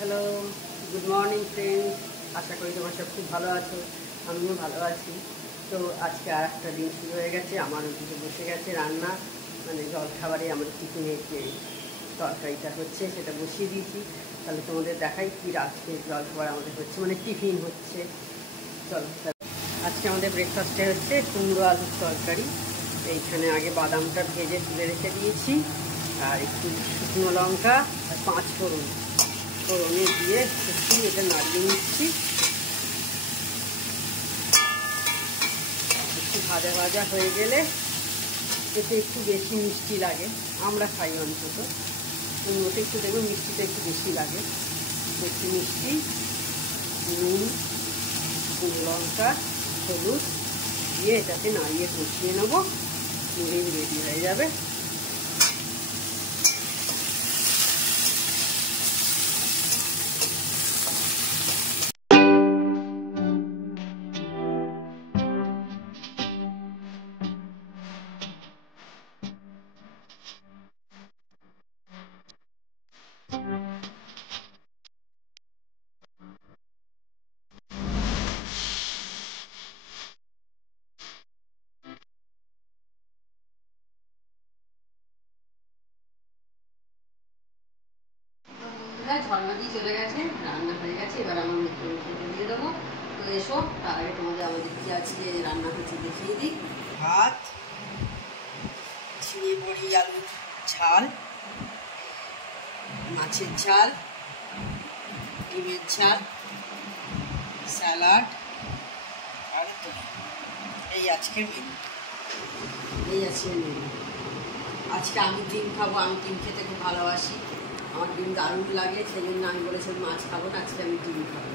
Hello, good morning friends. আশা করি তোমার সব খুব ভালো আছো, আমিও ভালো আছি। তো আজকে আর একটা দিন শুরু হয়ে গেছে, আমার ওদিকে বসে গেছে রান্না, মানে জলখাবারে আমাদের টিফিনের যে তরকারিটা হচ্ছে সেটা বসিয়ে দিয়েছি। তাহলে তোমাদের দেখাই কি রাত্রে জলখাবার আমাদের হচ্ছে, মানে টিফিন হচ্ছে। চলো, আজকে আমাদের ব্রেকফাস্টে হচ্ছে কুমড়ো আলুর তরকারি। এইখানে আগে বাদামটা ভেজে তুলে রেখে দিয়েছি, আর একটু শুকনো লঙ্কা আর 5 ফোড়নে দিয়ে একটু এটা নাড়িয়ে নিচ্ছি। একটু ভাজা ভাজা হয়ে গেলে এতে একটু বেশি মিষ্টি লাগে, আমরা খাই অন্তত। কুমড়োতে একটু দেখবো মিষ্টিটা একটু বেশি লাগে, একটু মিষ্টি, নুন, শুকনো লঙ্কা, হলুদ দিয়ে এটাকে নাড়িয়ে কষিয়ে নেবো। নুন রেডি হয়ে যাবে। ঝর্ণা দিয়ে চলে গেছে, রান্না হয়ে গেছে। এবার আমার খেতে দিয়ে দেবো। তো এসো, তার আগে তোমাদের আমাদের কি আজকে রান্না হচ্ছে দেখিয়ে দিই। ভাত, ঝিঙে বড়ি আলুর ঝাল, মাছের ঝাল, ডিমের ঝাল, স্যালাড আর দই। এই আজকের মেনু। আজকে আমি ডিম খাবো, আমি ডিম খেতে খুব ভালোবাসি, আমার ডিম দারুণ লাগে, সেই জন্য আমি বলেছি মাছ খাবো না, আজকে আমি ডিম খাবো।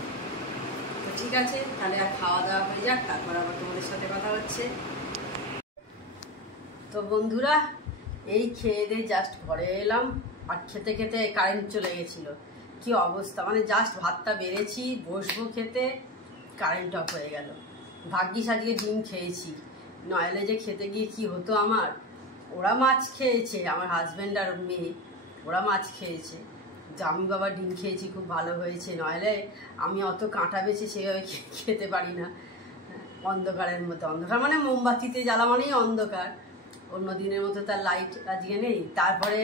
তো ঠিক আছে, তাহলে আর খাওয়া দাওয়া হয়ে যাক, তারপর আবার তোমাদের সাথে কথা হচ্ছে। তো বন্ধুরা, এই খেয়ে দিয়ে জাস্ট ঘরে এলাম, আর খেতে খেতে কারেন্ট চলে গেছিলো। কি অবস্থা, মানে জাস্ট ভাতটা বেড়েছি, বসবো খেতে, কারেন্ট অফ হয়ে গেল। ভাগ্যিস আজকে ডিম খেয়েছি, নইলে যে খেতে গিয়ে কি হতো আমার। ওরা মাছ খেয়েছে, আমার হাজব্যান্ড আর মেয়ে, ওরা মাছ খেয়েছে, আমি বাবা ডিম খেয়েছি, খুব ভালো হয়েছে। নইলে আমি অত কাঁটা বেছে সেভাবে খেতে পারি না। অন্ধকারের মতো, অন্ধকার মানে মোমবাতিতে জ্বালা মানেই অন্ধকার, অন্য দিনের মতো তার লাইট আজকে নেই। তারপরে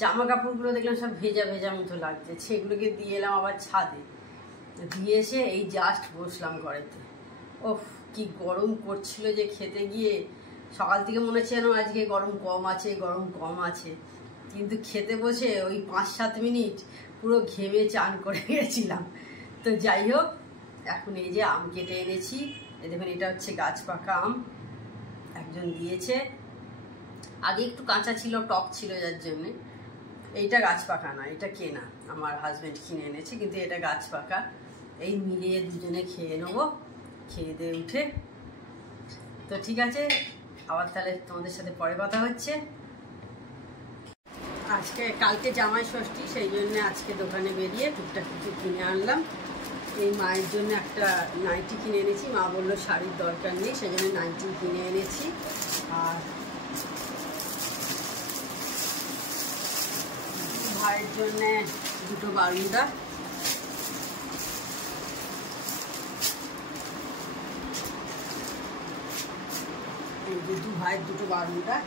জামা কাপড়গুলো দেখলাম সব ভেজা ভেজা মতো লাগছে, সেগুলোকে দিয়ে এলাম আবার ছাদে, দিয়ে এসে এই জাস্ট বসলাম ঘরেতে। ওফ, কি গরম করছিল যে খেতে গিয়ে, সকাল থেকে মনে হচ্ছে যেন আজকে গরম কম আছে, গরম কম আছে, কিন্তু খেতে বসে ওই 5-7 মিনিট পুরো ঘেমে চান করে গেছিলাম। তো যাই হোক, এখন এই যে আম কেটে এনেছি, এই দেখুন, এটা হচ্ছে গাছ পাকা আম, একজন দিয়েছে। আগে একটু কাঁচা ছিল, টক ছিল, যার জন্যে। এইটা গাছ পাকা না, এটা কেনা, আমার হাজব্যান্ড কিনে এনেছে, কিন্তু এটা গাছ পাকা। এই মিলিয়ে দুজনে খেয়ে নেবো, খেয়ে দিয়ে উঠে। তো ঠিক আছে, আবার তাহলে তোমাদের সাথে পরে কথা হচ্ছে। কালকে জামাই ষষ্ঠী, সেই জন্য আজকে দোকানে বেরিয়ে টুকটাক কিছু কিনে আনলাম। এই মায়ের জন্য একটা নাইটি কিনে এনেছি, মা বললো শাড়ির দরকার নেই, সেই জন্য নাইটি কিনে এনেছি। আর ভাইয়ের জন্যে দুটো বারুদা, ভাইয়ের দুটো বারুদা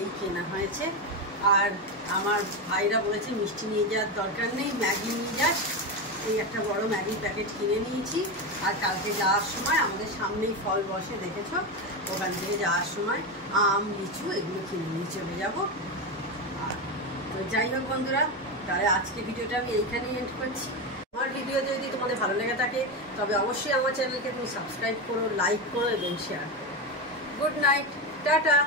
এই কেনা হয়েছে। আর আমার ভাইরা বলেছে মিষ্টি নিয়ে যাওয়ার দরকার নেই, ম্যাগি নিয়ে যাস। এই একটা বড় ম্যাগির প্যাকেট কিনে নিয়েছি। আর কালকে যাওয়ার সময় আমাদের সামনেই ফল বসে, দেখেছো, ওখান থেকে যাওয়ার সময় আম, লিচু এগুলো কিনে নিয়ে চলে যাবো। তো যাই হোক বন্ধুরা, তাহলে আজকে ভিডিওটা আমি এইখানেই এন্ড করছি। আমার ভিডিও যদি তোমাদের ভালো লেগে থাকে তবে অবশ্যই আমার চ্যানেলকে তুমি সাবস্ক্রাইব করো, লাইক করো এবং শেয়ার করো। Good night, tata.